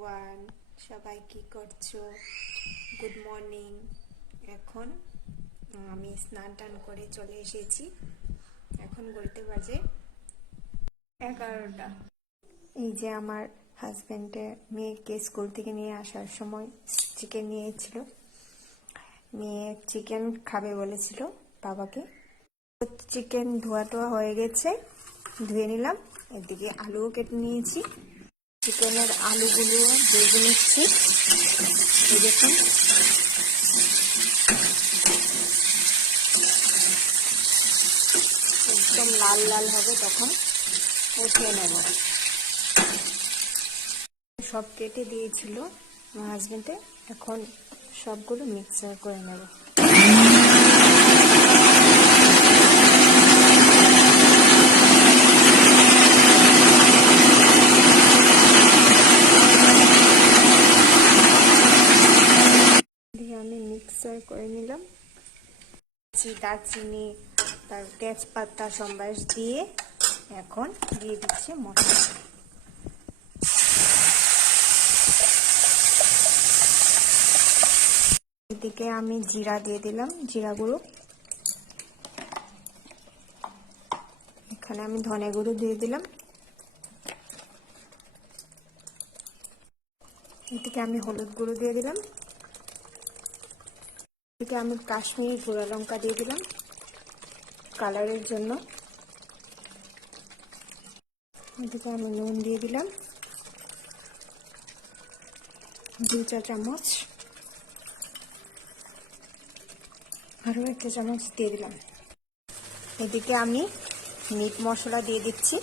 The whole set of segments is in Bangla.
এভরিওয়ান, সবাই কি করছো? Good morning. এখন আমি স্নান টান করে চলে এসেছি। এখন ঘড়িতে বাজে 11টা। এই যে আমার হাজব্যান্ডের মেয়েকে স্কুল থেকে নিয়ে আসার সময় চিকেন নিয়েছিল। মেয়ে চিকেন খাবে বলেছিল বাবাকে। চিকেন ধোয়া টোয়া হয়ে গেছে, ধুয়ে নিলাম। এদিকে আলুও কেটে নিয়েছি। চিকেনের আলুগুলো ভেজে নিচ্ছি। এই দেখুন, একদম লাল লাল হবে, তখন উঠিয়ে নেব। সব কেটে দিয়েছিল আমার হাজবেন্ডে, এখন সবগুলো মিক্সার করে নেব। আমি মিক্সার করে নিলাম। দারচিনি, তার তেজপাতা সম্বাস দিয়ে এখন দিয়ে দিচ্ছি মশলা। এদিকে আমি জিরা দিয়ে দিলাম, জিরা গুঁড়ো। এখানে আমি ধনে গুঁড়ো দিয়ে দিলাম। এদিকে আমি হলুদ গুঁড়ো দিয়ে দিলাম। এদিকে আমি কাশ্মীরি গুঁড়া লঙ্কা দিয়ে দিলাম কালারের জন্য। এদিকে আমি নুন দিয়ে দিলাম 2 চা চামচ, আরও 1 চা চামচ দিয়ে দিলাম। এদিকে আমি মিট মশলা দিয়ে দিচ্ছি।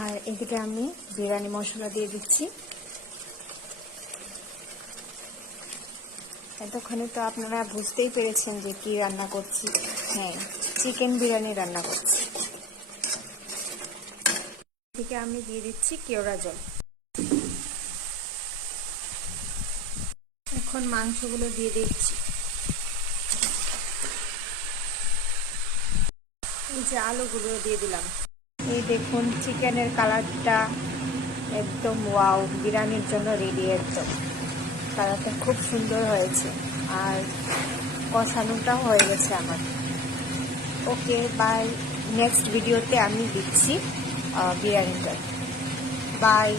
আর এদিকে আমি বিরিয়ানি মশলা দিয়ে দিচ্ছি। এতক্ষণে তো আপনারা বুঝতেই পেরেছেন যে কি রান্না করছি। হ্যাঁ, চিকেন বিরিয়ানি রান্না করছি। এদিকে আমি দিয়ে দিচ্ছি কেওড়া জল। এখন মাংসগুলো দিয়ে দিচ্ছি। এই যে আলুগুলো দিয়ে দিলাম। এই দেখুন, চিকেনের কালারটা একদম ওয়াও, বিরিয়ানির জন্য রেডি। একদম কালারটা খুব সুন্দর হয়েছে, আর কষানোটাও হয়ে গেছে আমার। ওকে, বাই। নেক্সট ভিডিওতে আমি দিচ্ছি বিরিয়ানিটা। বাই।